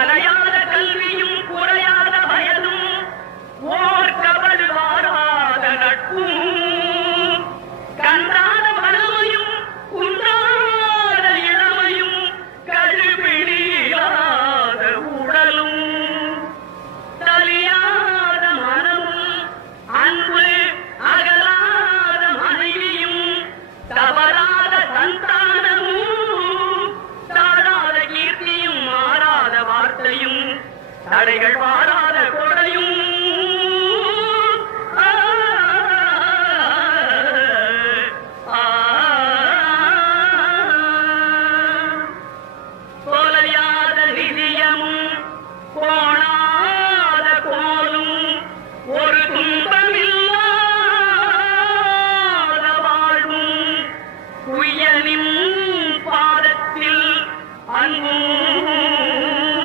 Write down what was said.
கலையாத கல்வியும் குறையாத வயதும் ஓர் கவடு வாராத நட்பும் கன்றாத வளமையும் குன்றாத இளமையும் கழுபிடியாத உடலும் தலியாத மனமும் அன்பு அகலாத மனைவியும் தவறாத சந்தானமும் தாழாத கீர்த்தியும் மாறாத வார்த்தையும் தடைகள் வாராத கொடையும்